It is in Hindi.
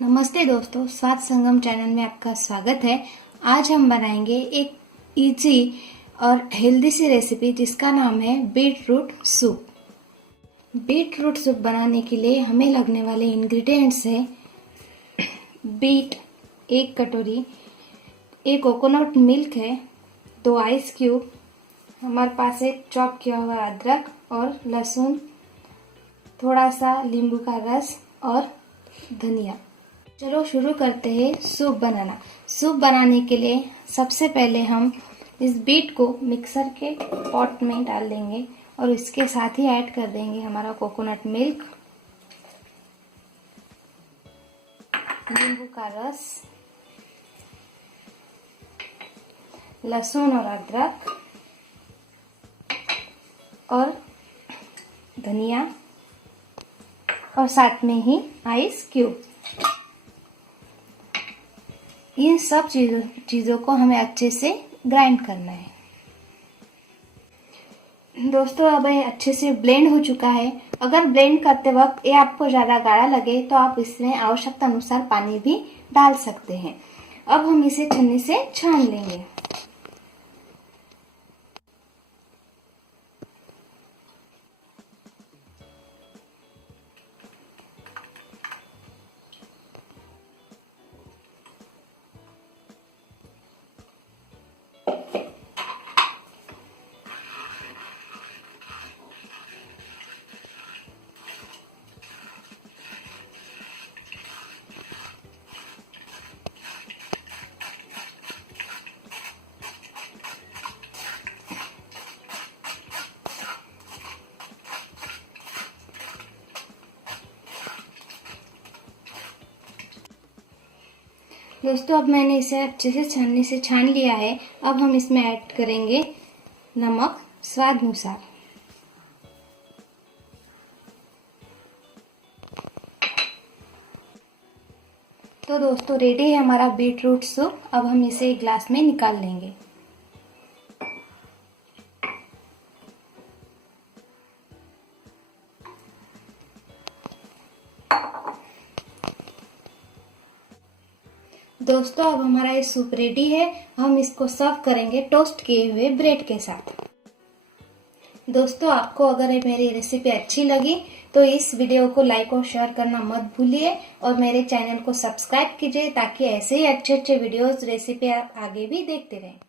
नमस्ते दोस्तों, स्वाद संगम चैनल में आपका स्वागत है। आज हम बनाएंगे एक इजी और हेल्दी सी रेसिपी जिसका नाम है beetroot soup. Beetroot soup बनाने के लिए हमें लगने वाले इंग्रेडिएंट्स है बीट 1 कटोरी, एक कोकोनट मिल्क है, 2 आइस क्यूब, हमारे पास एक चॉप किया हुआ अदरक और लहसुन, थोड़ा सा नींबू का रस और धनिया। चलो शुरू करते हैं सूप बनाना। सूप बनाने के लिए सबसे पहले हम इस बीट को मिक्सर के पॉट में डाल देंगे और इसके साथ ही ऐड कर देंगे हमारा कोकोनट मिल्क, नींबू का रस, लहसुन और अदरक और धनिया और साथ में ही आइस क्यूब। इन सब चीज़ों को हमें अच्छे से ग्राइंड करना है। दोस्तों अब ये अच्छे से ब्लेंड हो चुका है। अगर ब्लेंड करते वक्त ये आपको ज़्यादा गाढ़ा लगे तो आप इसमें आवश्यकता अनुसार पानी भी डाल सकते हैं। अब हम इसे छन्नी से छान लेंगे। दोस्तों अब मैंने इसे अच्छे से छन्नी से छान लिया है। अब हम इसमें ऐड करेंगे नमक स्वाद अनुसार। तो दोस्तों रेडी है हमारा बीट रूट सूप। अब हम इसे एक ग्लास में निकाल लेंगे। दोस्तों अब हमारा ये सूप रेडी है। हम इसको सर्व करेंगे टोस्ट किए हुए ब्रेड के साथ। दोस्तों आपको अगर मेरी रेसिपी अच्छी लगी तो इस वीडियो को लाइक और शेयर करना मत भूलिए और मेरे चैनल को सब्सक्राइब कीजिए ताकि ऐसे ही अच्छे अच्छे वीडियोस रेसिपी आप आगे भी देखते रहें।